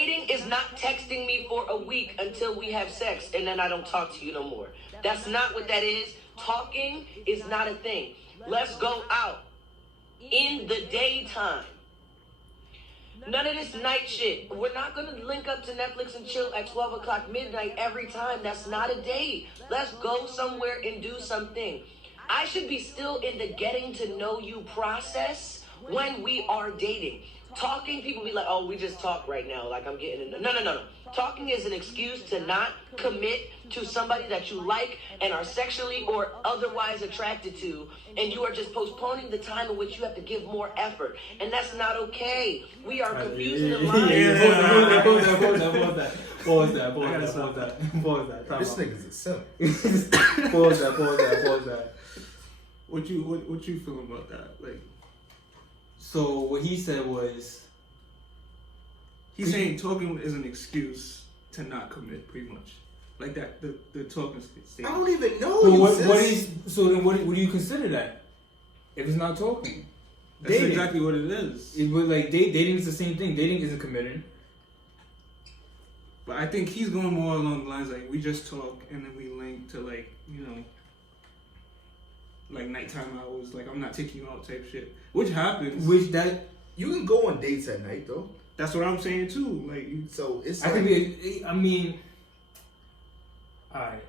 Dating is not texting me for a week until we have sex and then I don't talk to you no more. That's not what that is. Talking is not a thing. Let's go out in the daytime. None of this night shit. We're not going to link up to Netflix and chill at 12 o'clock midnight every time. That's not a date. Let's go somewhere and do something. I should be still in the getting to know you process when we are dating. Talking, people be like, oh, we just talk right now. Like I'm getting in. No. Talking is an excuse to not commit to somebody that you like and are sexually or otherwise attracted to. And you are just postponing the time in which you have to give more effort. And that's not okay. We are confusing the lines. Pause that. This nigga's a simp. Pause that. What you feel about that? Like, so what he said was, he's saying talking is an excuse to not commit, pretty much. Like that, the talking stage. I don't even know. What do you consider that? If it's not talking, that's dating. Exactly what it is. It was like dating is the same thing. Dating isn't committing. But I think he's going more along the lines like we just talk and then we link to like, you know, like nighttime hours. Like I'm not taking you out type shit, which happens. You can go on dates at night though. That's what I'm saying too. Like so it's. I like, can be. I mean. Alright.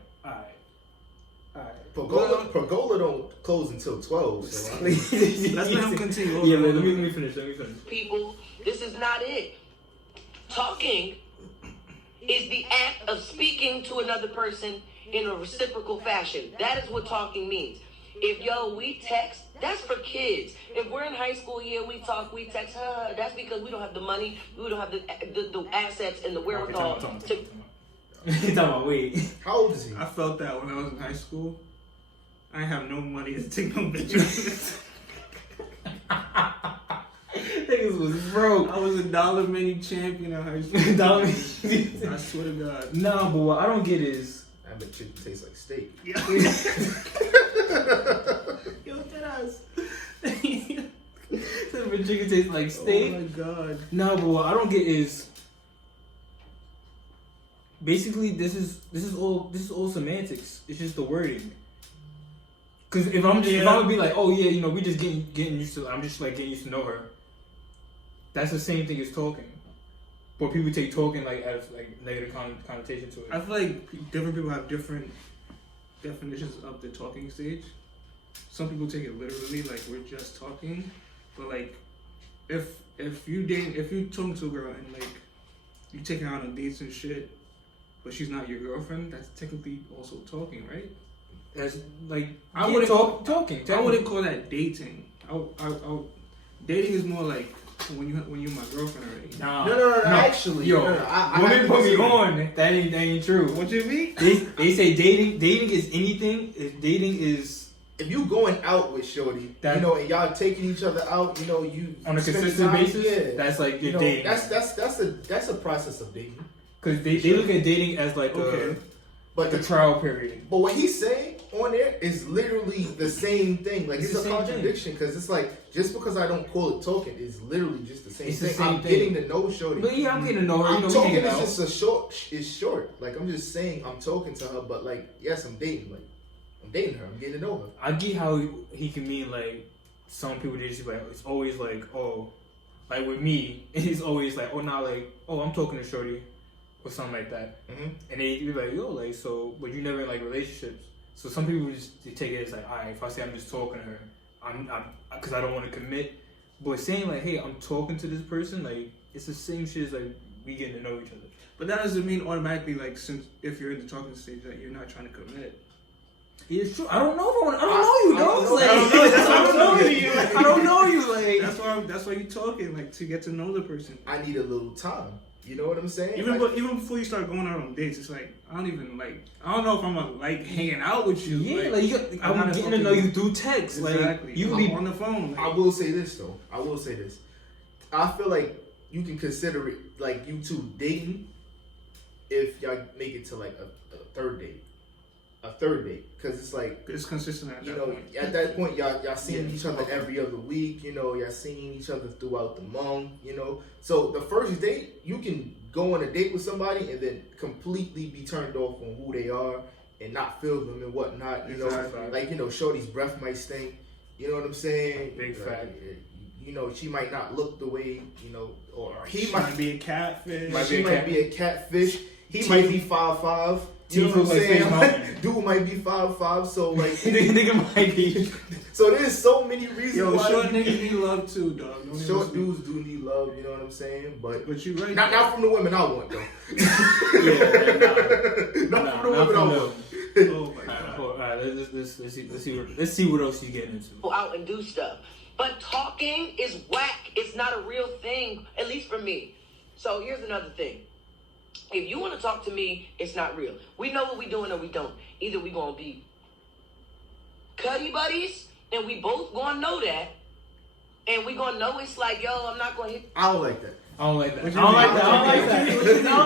Pergola don't close until 12. So let's let him continue. Yeah, let me finish. People, this is not it. Talking is the act of speaking to another person in a reciprocal fashion. That is what talking means. If we text, that's for kids. If we're in high school, we talk, we text, that's because we don't have the money, we don't have the assets and the wherewithal to. Talking about wait. How old is he? I felt that when I was in high school. I didn't have no money to take no pictures. Niggas was broke. I was a dollar menu champion in high school. Dollar I swear to God. Nah, but what I don't get is that bitch chicken tastes like steak. Yeah. Yo, that ass. that chicken tastes like steak. Oh my God. Nah, but what I don't get is basically this is all semantics. It's just the wording. Because if I would be like, oh yeah, you know, we just getting used to. I'm just like getting used to know her. That's the same thing as talking. But people take talking like as like negative connotation to it. I feel like different people have different definitions of the talking stage. Some people take it literally, like we're just talking. But like, if you talking to a girl and like you taking her out on dates and shit, but she's not your girlfriend, that's technically also talking, right? That's like I wouldn't talking. I wouldn't call that dating. Dating is more like when you're my girlfriend already. No. Actually, women put me on. That ain't true. What you mean? They say dating is anything. Dating is if you going out with shorty, and y'all taking each other out, you on a consistent basis. Yeah, that's like you're dating. That's a process of dating. Because they look at dating as like the trial period. But what he's saying on there is literally the same thing. Like it's a contradiction because it's like just because I don't call it talking, it's literally just the same thing. I'm getting to know shorty. But yeah, I'm getting to know her. I'm talking is just a short. It's short. Like I'm just saying I'm talking to her, but like yes, I'm dating. Like I'm dating her. I'm getting to know her. I get how he can mean like some people just like it's always like like with me it's always like I'm talking to shorty. Or something like that, and they be like, yo, like, so, but you never in like relationships. So some people just they take it as like, alright, if I say I'm just talking to her, I'm because I don't want to commit. But saying like, hey, I'm talking to this person, like, it's the same shit as like we getting to know each other. But that doesn't mean automatically like since if you're in the talking stage that you're not trying to commit. It's true. I don't know if I don't know you, dog. I don't know you. Like that's why you talking like to get to know the person. I need a little time. You know what I'm saying? Even before you start going out on dates, it's like I don't know if I'm gonna like hanging out with you. Yeah, I'm getting to know you through text. Exactly. Like you be on the phone. I will say this though. I feel like you can consider it like you two dating if y'all make it to like a third date. a third date, because it's like it's consistent at that point. At that point, y'all seeing each other every other week. Y'all seeing each other throughout the month. So the first date, you can go on a date with somebody and then completely be turned off on who they are and not feel them and whatnot. Shorty's breath might stink. You know what I'm saying? Big fact. She might not look the way or he might be a catfish. She might be a catfish. He might be 5'5". You know what I'm saying? Dude might be 5'5", so like nigga might be. So there's so many reasons why short niggas need love too, dog. Short dudes do need love, you know what I'm saying? But you right. Not from the women I want though. Not from the women I want. Oh my god. All right, let's see what else you get into. Go out and do stuff. But talking is whack. It's not a real thing, at least for me. So here's another thing. If you want to talk to me, it's not real. We know what we're doing or we don't. Either we going to be cuddy buddies, and we both going to know that, and we going to know it's like, yo, I'm not going to hit. I don't like that. I don't like that. I don't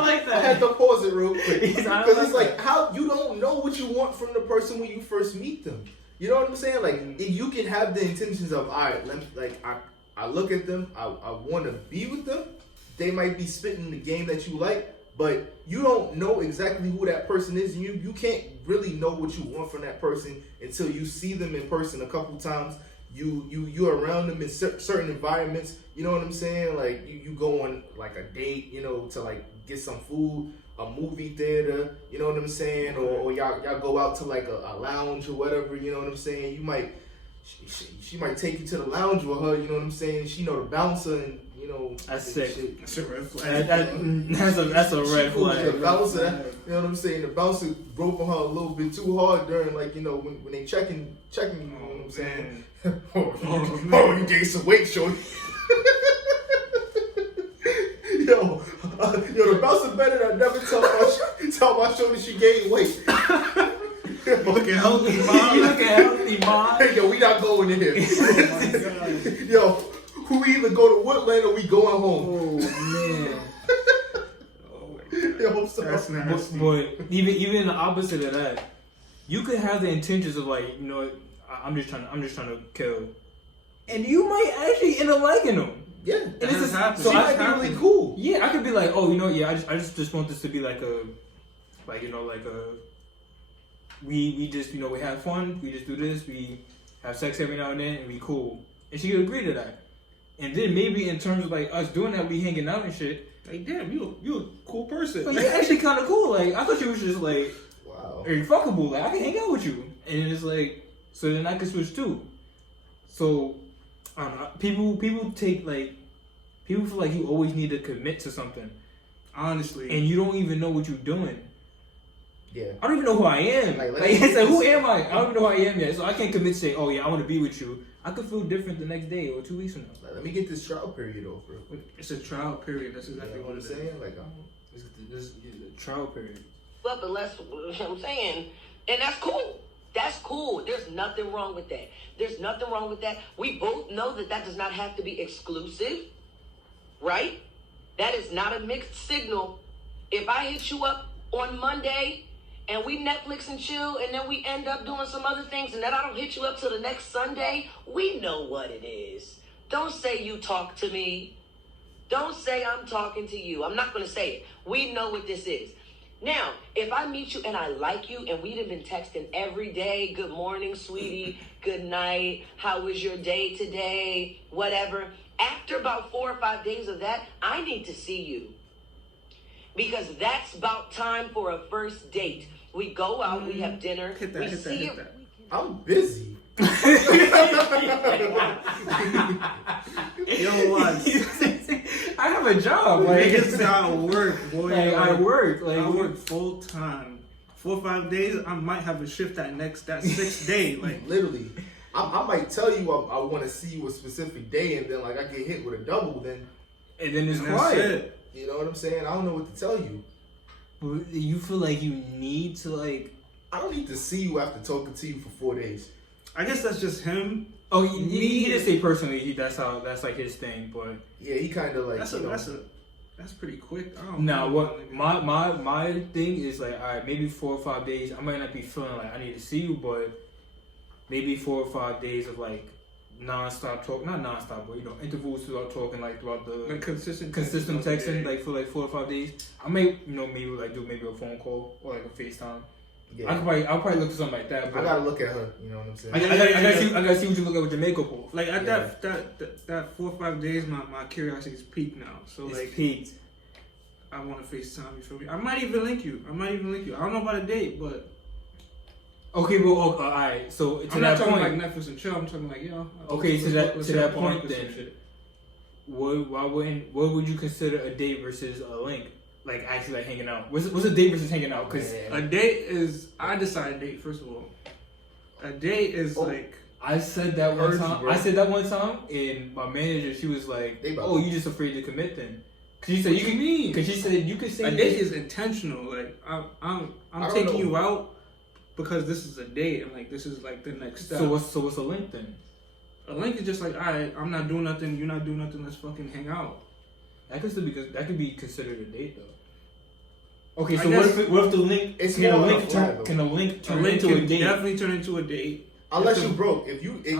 like that. I had to pause it real quick. Because it's like, how you don't know what you want from the person when you first meet them. You know what I'm saying? Like, you can have the intentions of, all right, I look at them, I want to be with them. They might be spitting the game that you like, but you don't know exactly who that person is. And you can't really know what you want from that person until you see them in person a couple times. You're around them in certain environments. You know what I'm saying? Like, you go on like a date, to like get some food, a movie theater, you know what I'm saying? Or y'all go out to like a lounge or whatever, you know what I'm saying? You might, she might take you to the lounge with her, you know what I'm saying? She know the bouncer and, that's sick. That's a red flag. That's a red flag. The bouncer, you know what I'm saying? The bouncer broke on her a little bit too hard during, like, when they checking, you know what I'm saying? Oh, you gained some weight, shorty. Yo, the bouncer better than I never tell my shorty she gained weight. Looking healthy, mom. You looking healthy, mom. Yo, we not going in here. Oh my god. Yo, we either go to Woodland or we going home. Oh man. Oh my god. Yo, so that's nasty. But even the opposite of that, you could have the intentions of like, I'm just trying to kill, and you might actually end up liking them. Yeah, and this is happened. So might be really cool. Yeah, I could be like, oh, I just want this to be we just we have fun, we just do this, we have sex every now and then, and we cool, and she could agree to that. And then maybe in terms of like us doing that, we hanging out and shit. Like, damn, you a cool person. Like, you're actually kind of cool. Like, I thought you was just like, wow, are you fuckable? Like, I can hang out with you, and it's like, so then I can switch too. So, I don't know. People take like, people feel like you always need to commit to something. Honestly, and you don't even know what you're doing. Yeah, I don't even know who I am. It's like, who am I? I don't even know who I am yet. So I can't commit to say, oh yeah, I want to be with you. I could feel different the next day or 2 weeks from now. Let me get this trial period over. It's a trial period. That's exactly what I'm it's saying. Like, this is a trial period. Up unless I'm saying, and that's cool. That's cool. There's nothing wrong with that. There's nothing wrong with that. We both know that does not have to be exclusive, right? That is not a mixed signal. If I hit you up on Monday and we Netflix and chill, and then we end up doing some other things, and then I don't hit you up till the next Sunday, we know what it is. Don't say you talk to me. Don't say I'm talking to you. I'm not going to say it. We know what this is. Now, if I meet you and I like you, and we've been texting every day, good morning, sweetie, good night, how was your day today, whatever. After about 4 or 5 days of that, I need to see you. Because that's about time for a first date. We go out, we have dinner, hit that. I'm busy. Yo, what? I have a job. Like, it's not work, boy. Like, I work full time. 4 or 5 days, I might have a shift that 6th day. Like, literally, I might tell you I want to see you a specific day, and then like I get hit with a double, then it's quiet. You know what I'm saying? I don't know what to tell you. But you feel like you need to I don't need to see you after talking to you for 4 days. I guess that's just him. Oh, he did say personally that's like his thing, but yeah, he kind of like That's pretty quick. I don't Now, know. what my thing is like, all right, maybe 4 or 5 days. I might not be feeling like I need to see you, but maybe 4 or 5 days of like non-stop talk, not non-stop, but intervals throughout talking, like throughout the Like consistent texting, like for like 4 or 5 days. I may, maybe like do maybe a phone call or like a FaceTime. Yeah. I'll probably look for something like that. But I gotta look at her. You know what I'm saying? I gotta see what you look at with your makeup off. Like at that 4 or 5 days, my curiosity is peaked now. So it's like peaked. I want to FaceTime. You feel me? I might even link you. I don't know about a date, but. Okay, well, all right. So to I'm that not talking point, like Netflix and chill. I'm talking like Okay, to that point, then, what would you consider a date versus a link? Like actually like hanging out. What's a date versus hanging out? Because a date is I decide a date first of all. A date is like I said that one time. Bro. I said that one time, and my manager she was like, "Oh, you just afraid to commit then?" Because you said you can mean. Because she said you could say a date is intentional. Like I'm taking you out because this is a date and like this is like the next step. So what's a link then? A link is just like, alright, I'm not doing nothing, you're not doing nothing, let's fucking hang out. That could be considered a date though. Okay, so what if the link can a link turn into a date? Definitely turn into a date. Unless you broke. If you if you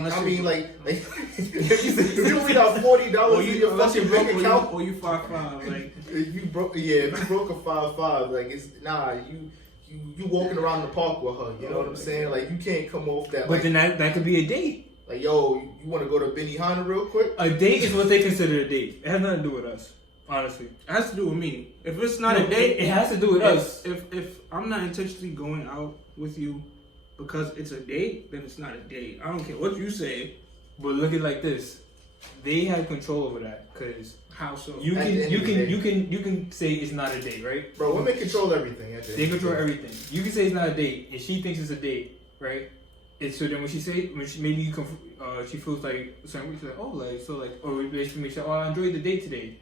only got $40 in your fucking bank account, or you 5'5", like if you broke a 5'5", like it's you walking around the park with her. You know what I'm saying? Like you can't come off that. But then that could be a date. Like yo, you want to go to Benihana real quick? A date is what they consider a date. It has nothing to do with us. Honestly, it has to do with me. If it's not a date, it has to do with us. If I'm not intentionally going out with you because it's a date, then it's not a date. I don't care what you say. But look at it like this: they have control over that because how so? You can say it's not a date, right? Bro, women control everything. They control everything. You can say it's not a date, and she thinks it's a date, right? And so then when she feels like certain weeks like or basically make sure I enjoyed the date today.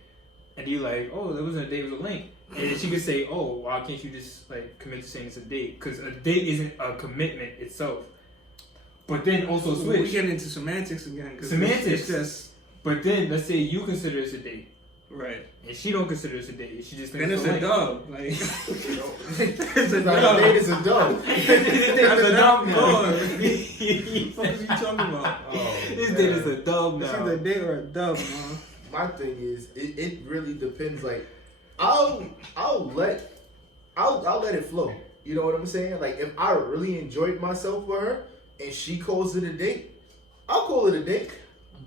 And you like, oh, that wasn't a date, it was a link. And then she could say, oh, why can't you just like commit to saying it's a date? Because a date isn't a commitment itself. But then also switch. We're getting into semantics again. Semantics. It's just. But then let's say you consider it a date. Right. And she don't consider it a date. She just thinks then it's a dub. Like, it's a dub. Date is a dub. That's a dub now. What are you talking about? Oh, this date is a dub now. It's either a date or a dub, man. My thing is, it really depends. Like, I'll let it flow. You know what I'm saying? Like, if I really enjoyed myself with her and she calls it a date, I'll call it a date.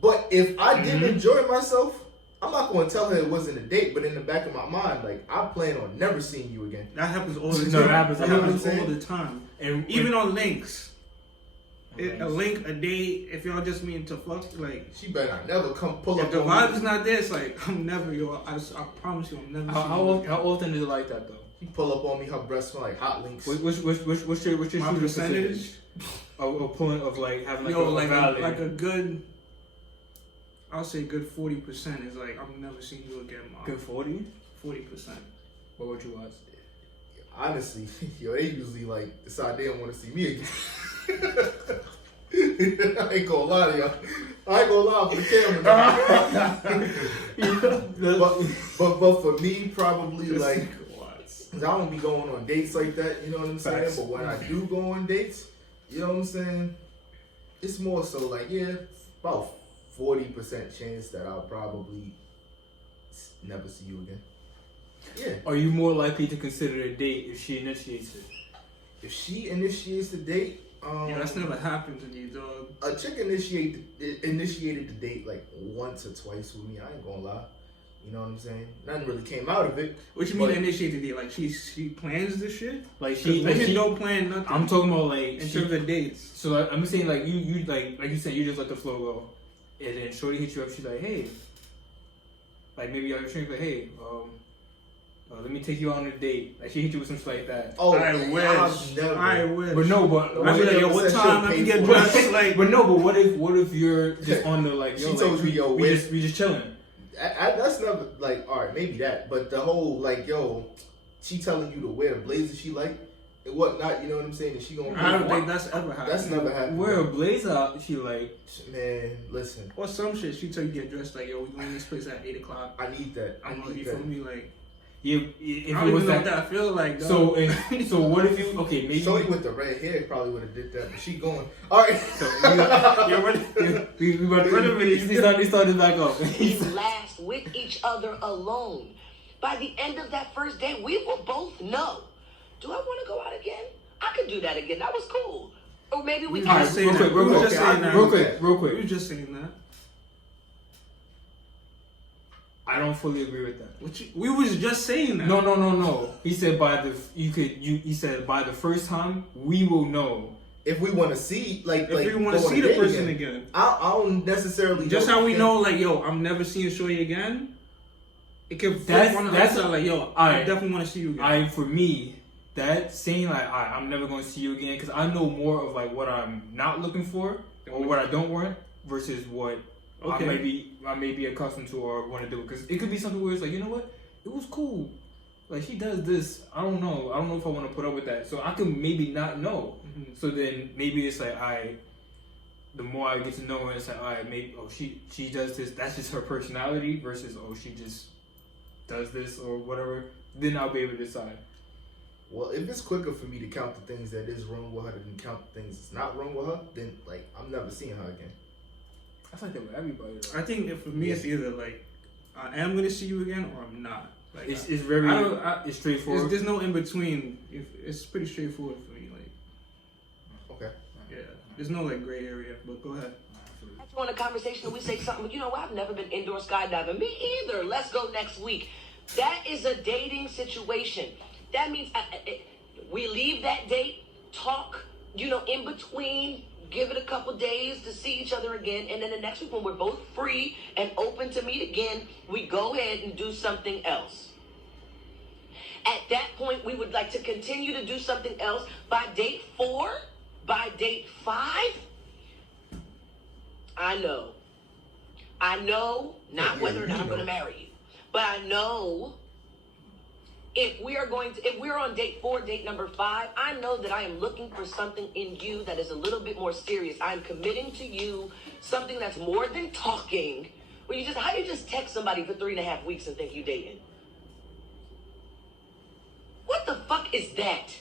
But if I didn't enjoy myself, I'm not going to tell her it wasn't a date. But in the back of my mind, like, I plan on never seeing you again. That happens all the time. No, that happens all the time. And even on links. A link, a date, if y'all just mean to fuck, like... She better not never come pull up on me. If the vibe is not there, it's like, I'm never, I promise you, I'm never... How often is it like that, though? She pull up on me, her breasts smell like hot links. What's your my percentage? A point of, like, having, like a good... I'll say good 40% is like, I'm never seeing you again, Mom. Good 40? 40%. What would you watch? Honestly, they usually, like, decide they don't want to see me again. I ain't gonna lie to y'all. I ain't gonna lie for the camera. but for me, probably like, I don't be going on dates like that. You know what I'm saying? But when I do go on dates, you know what I'm saying? It's more so like, about 40% chance that I'll probably never see you again. Yeah. Are you more likely to consider a date if she initiates it? If she initiates the date. That's never happened to you, dog. A chick initiated the date like once or twice with me. I ain't gonna lie. You know what I'm saying? Nothing really came out of it. What you mean initiate the date? Like she plans this shit? Like women don't plan nothing. I'm talking about like in terms of dates. So like, I'm saying like you like you said you just let the flow go, and then shorty hits you up. She's like, hey, like maybe y'all drink like, hey, let me take you on a date. Like she hit you with some shit like that. Oh, I wish. But no, but I be like, yo, what time I can get dressed? Like, but what if you're just on the like, yo, she told you, yo, we just chilling. That's never like, all right, maybe that. But the whole like, yo, she telling you to wear the blazer she like. and whatnot. You know what I'm saying? And she gonna. I don't think that's ever happened. That's never happened. Wear a blazer out. She like, man, listen. Or some shit. She tell you get dressed like, yo, we going to this place at 8 o'clock. I need that. I'm like, you feel me? Like, if I it don't was even know that. what that feel like. So so what if you maybe Shorty with the red hair probably would have did that, but she going. All right. So we about to start this back up. We last with each other alone. By the end of that first day, we will both know. Do I want to go out again? I could do that again. That was cool. Or maybe we All right, can. real quick. We were just saying that. I don't fully agree with that. We was just saying that. No. He said he said by the first time we will know. If we want to see, if we want to see the person again. I don't necessarily. Just how we know, like, yo, I'm never seeing Shorty again. It could that's like, yo, I definitely want to see you again. For me, that saying like, I'm never going to see you again, because I know more of like what I'm not looking for or what I don't want versus what I may be accustomed to or want to do. Because it could be something where it's like, you know what, it was cool. Like, she does this. I don't know if I want to put up with that. So I could maybe not know. Mm-hmm. So then maybe it's like the more I get to know her, it's like, maybe she does this. That's just her personality versus she just does this or whatever. Then I'll be able to decide. Well, if it's quicker for me to count the things that is wrong with her than count the things that's not wrong with her, then like I'm never seeing her again. That's like that with everybody. Though. I think for me, it's either like I am gonna see you again or I'm not. Like it's it's straightforward. There's no in between. It's pretty straightforward for me. Like, okay, yeah, there's no like gray area. But go ahead. On a conversation and we say something, you know what, I've never been indoor skydiving. Me either. Let's go next week. That is a dating situation. That means we leave that date, talk, in between, give it a couple days to see each other again, and then the next week when we're both free and open to meet again, we go ahead and do something else. At that point, we would like to continue to do something else. By date 4, by date 5, I know not whether or not I'm going to marry you, but I know if we're on date 4, date number 5, I know that I am looking for something in you that is a little bit more serious. I'm committing to you something that's more than talking. Where how do you just text somebody for 3.5 weeks and think you dating? What the fuck is that?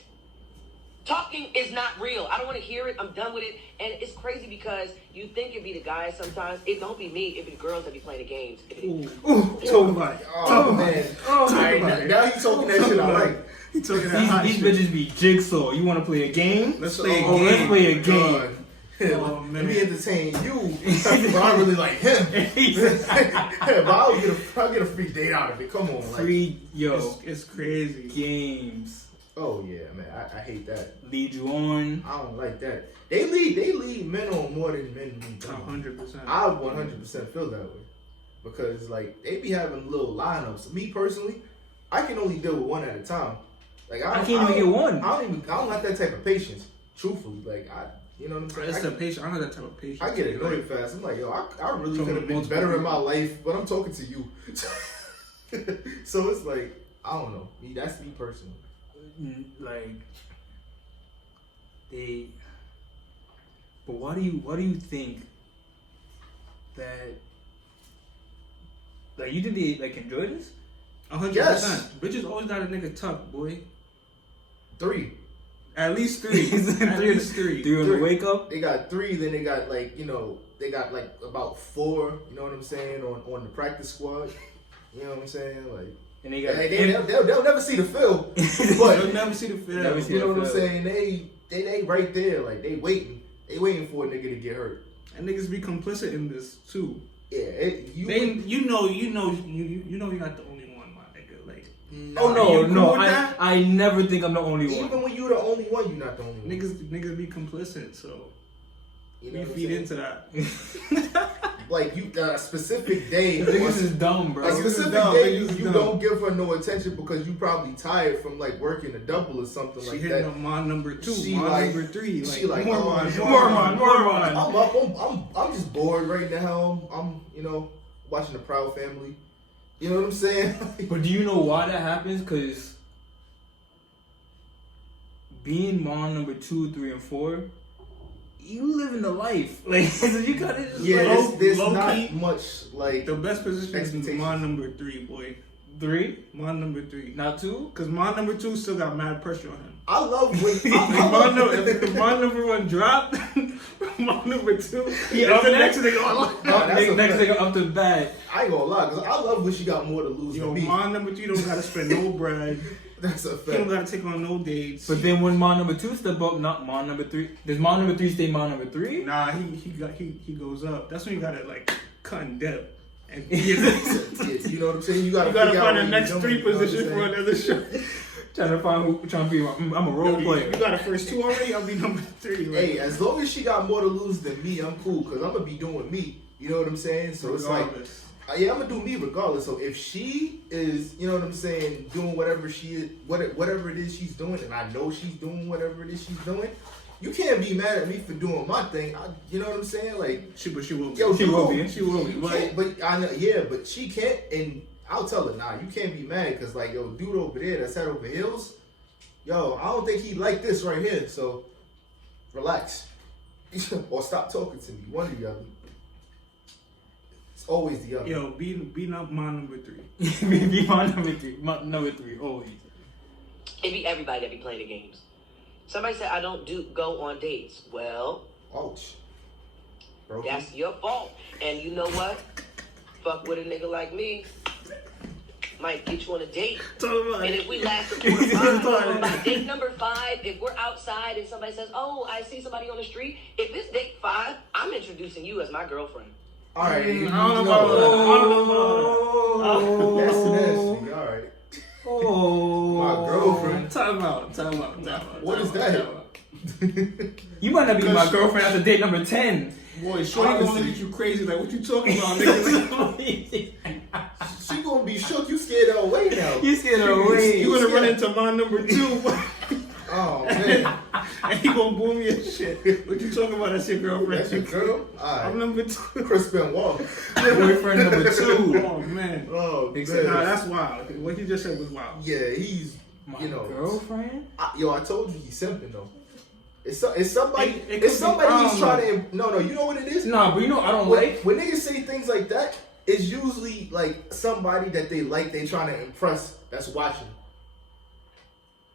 Talking is not real. I don't want to hear it. I'm done with it. And it's crazy because you think it'd be the guys sometimes. It don't be me. It be the girls that be playing the games. Talk about it. Oh, man. Now he's talking that shit I like. He's talking that hot these shit. bitches be jigsaw. You want to play a game? Let's play a game. Let's play a game. Oh, man. Let me entertain you, but I really like him. But I'll get a free date out of it. Come on, free, it's crazy. Games. Oh yeah, man, I hate that. Lead you on. I don't like that. They lead men on more than men lead women. 100%. I 100% feel that way because like they be having little lineups. Me personally, I can only deal with one at a time. Like I can't even get one. I don't have that type of patience. Truthfully, like you know what I'm saying. It's the patience. I don't have that type of patience. I get annoyed fast. I'm like, yo, I really could have been better in my life, but I'm talking to you. So it's like I don't know. That's me personally. Like but why do you think that like you think they like enjoy this? 100%. Yes. Bitches always got a nigga tucked, boy. 3. At least 3. At least 3. 3 on the wake up. They got 3. Then they got like they got like about 4. You know what I'm saying on the practice squad. You know what I'm saying like. And they got they'll never see the film, but they'll never see the film. You know what I'm saying? They right there, like they waiting for a nigga to get hurt. And niggas be complicit in this too. Yeah, you know you're not the only one, my nigga. Like, no, I never think I'm the only one. Even when you're the only one, you're not the only one. Niggas be complicit, so you feed into that. Like you got a specific day. Niggas is dumb, bro. A specific day you don't give her no attention because you probably tired from like working a double or something like that. She hitting on my number 2, number 3. Like, she like more. I'm just bored right now. I'm watching the Proud Family. You know what I'm saying? But do you know why that happens? Because being mom number 2, 3, and 4, you living the life. Like, so you gotta just there's low not key, much like the best position is mom number 3, boy. 3? Mom number 3. Not 2? Because mom number 2 still got mad pressure on him. I love when If mom number 1 dropped, mom number 2, Yeah, that's the okay. next thing on. Next nigga up the bat. I ain't gonna lie, cause I love when she got more to lose Yo, than me. mom number 3 don't gotta spend no bread. That's a He don't fact. gotta take on no dates. But then when mom number 2 step up, not mom number 3. Does mom number 3 stay mom number 3? Nah, he goes up. That's when you gotta like cut and dip. And You know what I'm saying? You gotta find the next 3 position for another show. Trying to be. I'm a role player. You got the first 2 already. I'll be number 3. Like, Hey, as long as she got more to lose than me, I'm cool. Cause I'm gonna be doing me. You know what I'm saying? So regardless. it's like, yeah, I'm gonna do me regardless. So if she is, you know what I'm saying, doing whatever she is, whatever it is she's doing, and I know she's doing whatever it is she's doing, you can't be mad at me for doing my thing. You know what I'm saying? Like, she will be. yo, She will be. She will be. But I know, yeah, but she can't, and I'll tell her, nah, you can't be mad, cause like, yo, dude over there that's head over heels, yo, I don't think he like this right here, so relax, or stop talking to me, one or the other. It's always the other. Yo, be not mom number 3. Be mom number 3. Number 3, always. It be everybody that be playing the games. Somebody said I don't go on dates. Well, Ouch. Bro, that's your fault. And you know what? Fuck with a nigga like me. Might get you on a date. And if we last a 4 or 5, by date number 5, if we're outside and somebody says, "Oh, I see somebody on the street," if it's date 5, I'm introducing you as my girlfriend. all right. I don't know about That's nasty. All right. Oh, My girlfriend. Time out. What is that? You might not be my girlfriend after date number 10. Boy, shorty gonna look at you crazy. Like, what you talking about, nigga? She gonna be shook. You scared her away now. You scared her away. You gonna run into mom number 2. Oh man. And he gonna boom your shit. What you talking about? That's your girlfriend. That's your girl? Alright. I'm number 2. Chris Benoit. Boyfriend number 2. Oh man. Oh, man. Nah, that's wild. What you just said was wild. Yeah, he's, My you know. girlfriend? I told you he's simping though. It's somebody. It It's could be- somebody he's trying to. No. You know what it is? Nah, but you know I don't When, like. when niggas say things like that, it's usually like somebody that they like. They trying to impress. That's watching.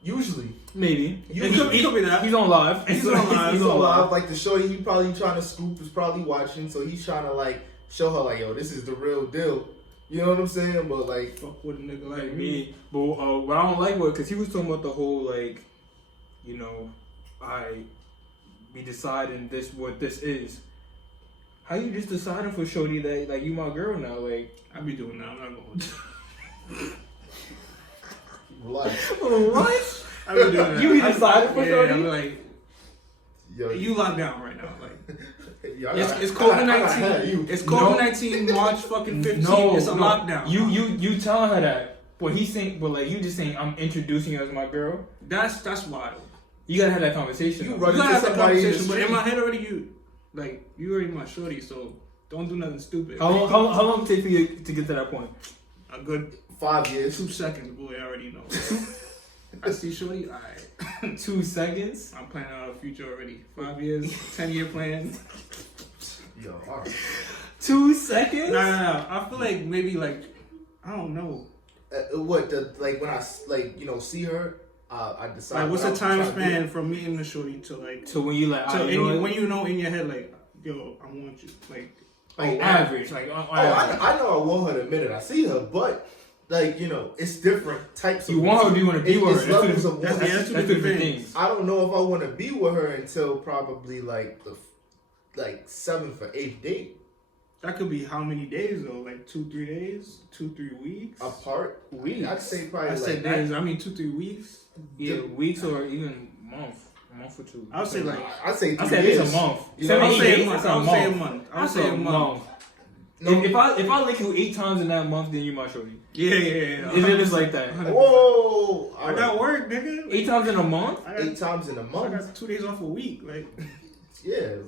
Usually. Maybe. It could be that. He's on live. He's on live. He's on live. Like the shorty he probably trying to scoop is probably watching. So he's trying to like show her like, yo, this is the real deal. You know what I'm saying? But like, Fuck with a nigga like Like me. me. But what I don't like was, because he was talking about the whole, like, you know, I be deciding what this is. How you just deciding for shorty that, like, you my girl now? Like, I be doing that. I'm not going to. relax. what? I be doing that. You be deciding for Yeah, shorty? I'm like, Yo, you locked down right now. Like, yo, I it's gotta- I gotta have COVID-19. you. It's COVID-19 March fucking 15. It's a lockdown. You telling her that. But he's saying, but like, you just saying, I'm introducing you as my girl. That's wild. You gotta have that conversation. You though. run You gotta have that somebody in the conversation, but in street. my head already, you already my shorty, so don't do nothing stupid. How long take for you to get to that point? A good 5 years. 2 seconds, boy. I already know. I see shorty. Alright, 2 seconds? I'm planning out a future already. 5 years, 10-year plan. Yo, all right. 2 seconds? Nah. I feel like maybe like I don't know. What the like when I like see her, I decide. Like, what's what the I'm time trying to do. span from meeting the shorty to like? So when you like, So you know what? when you know in your head like, yo, I want you. Like, Like Oh, average, like on average. I know I want her the minute I see her, but like it's different types. You of want her, or do you want to be with her? It's levels of That's- want. yeah, That's two two different different things. things. I don't know if I want to be with her until probably like the 7th or 8th date that could be how many days though? Like 2-3 days, 2-3 weeks. apart. Weeks. I'd say probably I like said days. I mean 2-3 weeks. Yeah, weeks or even month, a month or two. I would say like. I'd say 3 I said years. it's a month. You know, 7, I'll 8 say a days, month. that's a I'll say a month. month. I'll That's say a a month. No. If I lick you 8 times in that month, then you my shorty. Yeah. If it is like that, Whoa! I got work, nigga. 8 times in a month. I got 8 times in a I month. got 2 days off a week. Like, Yeah, like,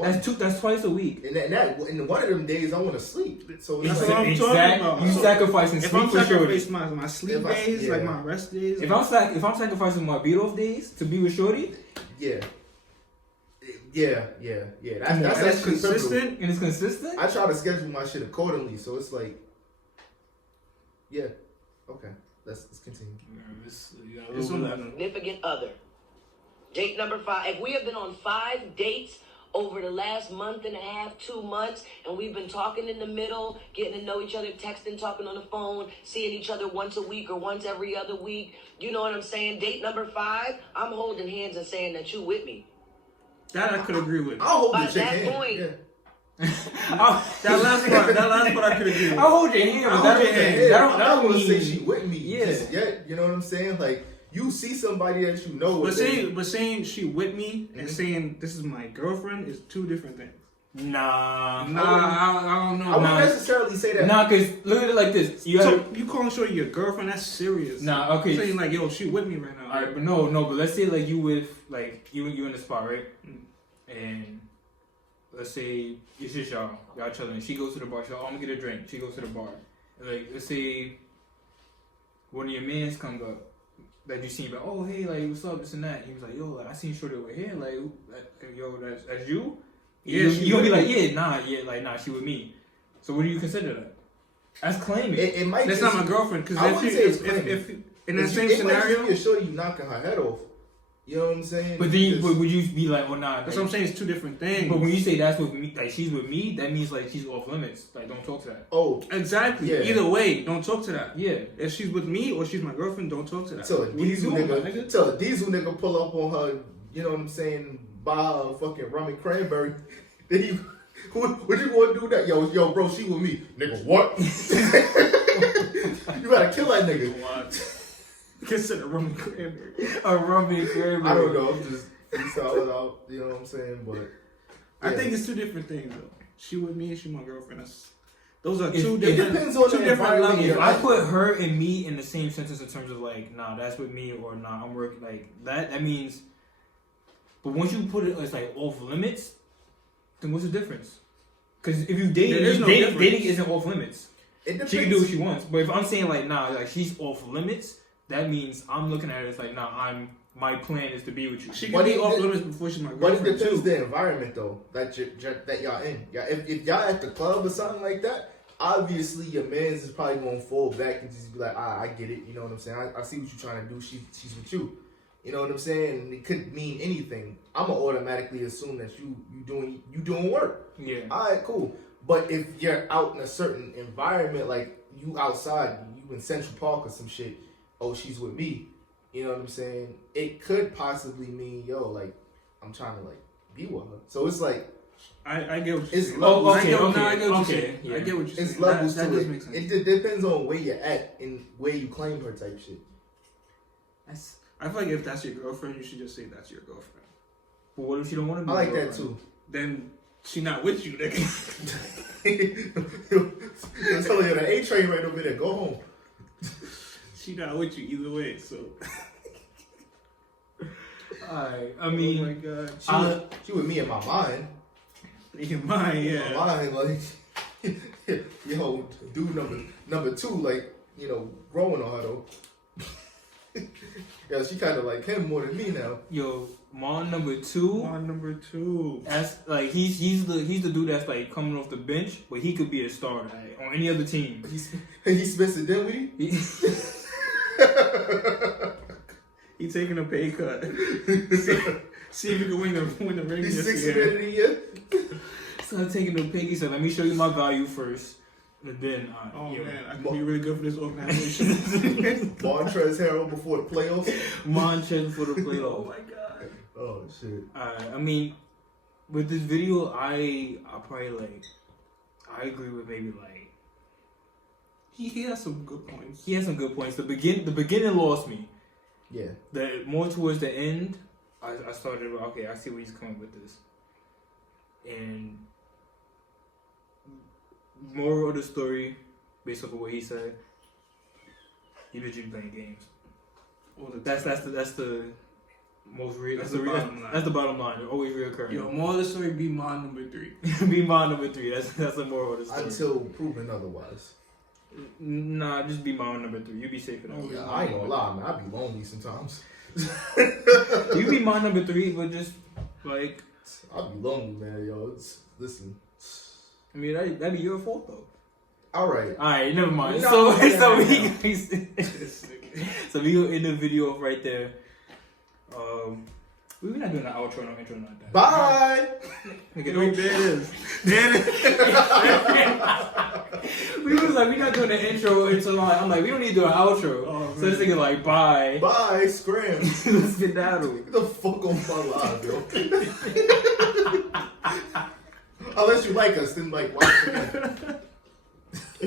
That's twice a week. And in one of them days, I want to sleep. So That's what I'm talking about. You sacrificing if sleep I'm for shorty. sacrificing my sleep days, like my rest days. If I'm sacrificing my beat off days to be with shorty. Yeah. That's That's consistent. And it's consistent? I try to schedule my shit accordingly, so it's like, yeah, okay, let's continue. Significant other. Date number 5. If we have been on 5 dates over the last month and a half, 2 months, and we've been talking in the middle, getting to know each other, texting, talking on the phone, seeing each other once a week or once every other week, you know what I'm saying? Date number 5, I'm holding hands and saying that you with me. That I could agree with. I'll hold By the chick that hand. point, Yeah. That last part I could agree with. I'll hold your hand. I'm not gonna say mean- she with me Yeah. just yet. You know what I'm saying? Like, you see somebody that you know. But saying she with me and saying this is my girlfriend is 2 different things. Nah, I don't know. I wouldn't necessarily say that. Nah, cause look at it like this. So you calling shorty your girlfriend? That's serious. Nah, okay. You're saying like, yo, she with me right now. Alright, but no, but let's say like you with like you in the spot, right? And let's say it's just y'all chilling. She goes to the bar. She's like, oh, I'm gonna get a drink. She goes to the bar. And like, let's say one of your mans comes up that you seen, like, oh hey, like what's up, this and that. He was like, yo, like I seen shorty over here, like yo, that's you. Yeah, you gonna be like, nah, she with me. So what do you consider that? That's claiming. It might. That's just, not my girlfriend. Because I wouldn't say it's claiming. if in that same it scenario, might just be a shorty you knocking her head off. You know what I'm saying? But then, but would you be like, well, nah? that's what I'm saying. It's 2 different things. But when you say that's with me, like she's with me, that means like she's off limits. Like don't talk to that. Oh, exactly. Yeah. Either way, don't talk to that. Yeah. If she's with me or she's my girlfriend, don't talk to that. Till a What you diesel doing, nigga, my nigga? till a diesel nigga pull up on her. You know what I'm saying? Buy her a fucking rum and cranberry. Then you, what you gonna do that? Yo, bro, she with me, nigga. What? You gotta kill that nigga. What? Consider rum and cranberry. A rum and cranberry. I don't know. I'm just freestyling out. You know what I'm saying? But I yeah. think it's 2 different things though. She with me, she my girlfriend. Those are It 2 it different. depends on 2 the different environment. levels. If I put her and me in the same sentence in terms of like, nah, that's with me, or nah, I'm working like that means. But once you put it as like off limits, then what's the difference? Because if you dating isn't off limits. It depends. She can do what she wants. But if I'm saying like, nah, like she's off limits, that means I'm looking at it as like, nah, my plan is to be with you. She can be off limits before she's my girlfriend. But it depends too. the environment though that y'all in. Yeah, if y'all at the club or something like that, obviously your man's is probably gonna fall back and just be like, I get it. You know what I'm saying? I see what you're trying to do. She's with you. You know what I'm saying? And it could mean anything. I'ma automatically assume that you doing work. Yeah. All right, cool. But if you're out in a certain environment, like you outside, you in Central Park or some shit, oh, she's with me. You know what I'm saying? It could possibly mean, yo, like, I'm trying to, like, be with her. So it's like... I get what you're it's saying. levels. I get what you're saying. Yeah. I get what you're saying. It's levels that to does it. make sense. It depends on where you're at and where you claim her type shit. I feel like if that's your girlfriend, you should just say that's your girlfriend. But what if she don't want to be? I like your that, girlfriend? too. Then she not with you, nigga. I'm telling you, the A train right over there. Go home. She not with you either way, so... I mean, oh my god, She with me in my mind. in mine, yeah. In my mind, like, yo, dude number 2, like, you know, growing on her though. Yeah, she kind of like him more than me now. yo, Mon number 2. On number 2. That's like he's the dude that's like coming off the bench, but he could be a starter like, on any other team. He's Spencer Dinwiddie. He taking a pay cut. See if he can win the ring He's this 6 year. of the year. So I'm taking the pick. He said, "Let me show you my value first, and then." Oh yo, man, I could be really good for this organization. Montrezl Harrell before the playoffs. Montrezl for the Oh playoff. my god. Oh shit. I mean, with this video, I probably like, I agree with maybe like He has some good points. he has some good points. The beginning lost me. Yeah. The more towards the end, I started. Okay, I see where he's coming with this. And moral of the story, based off of what he said, you bitch be playing games. All the That's the That's the bottom line. That's the bottom line. They're always reoccurring. Yo, moral of the story: be mom number 3. Be mom number 3. That's the moral of the story. Until proven otherwise. Nah, just be mom number 3. You be safe enough. Yeah, I ain't gonna lie, man. I be lonely sometimes. You be mom number 3, but just like I be lonely, man. Yo, listen. I mean, that'd be your fault though. All right, never mind. No, So we go in the video off right there. We're not doing an outro, no intro, not that. bye. Okay, There it is. There it is. we was like, we're not doing an intro until like, I'm like, we don't need to do an outro. Oh, So this nigga like, bye. Bye, scram. Let's get down. Get the fuck on my live, yo. Unless you like us, then like watch it.